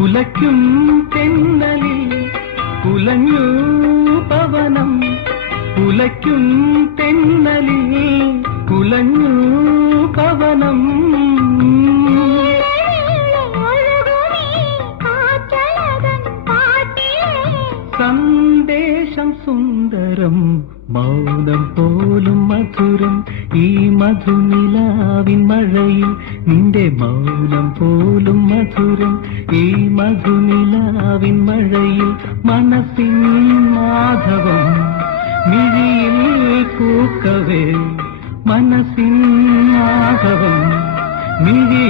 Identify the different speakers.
Speaker 1: കുലയ്ക്കും തെന്നലിൽ കുലഞ്ഞു പവനം കുലയ്ക്കും തെന്നലിൽ കുലഞ്ഞു പവനം സന്ദേശം സുന്ദരം മൗനം പോ മധുനിലാവിൻ മഴയിൽ നിന്റെ മൗനം പോലും മധുരം ഈ മധുനിലാവിൻ മഴയിൽ മനസ്സിൻ മാധവം മിഴിയിൽ കൂക്കവേ മനസ്സിൻ മാധവം മിഴിയിൽ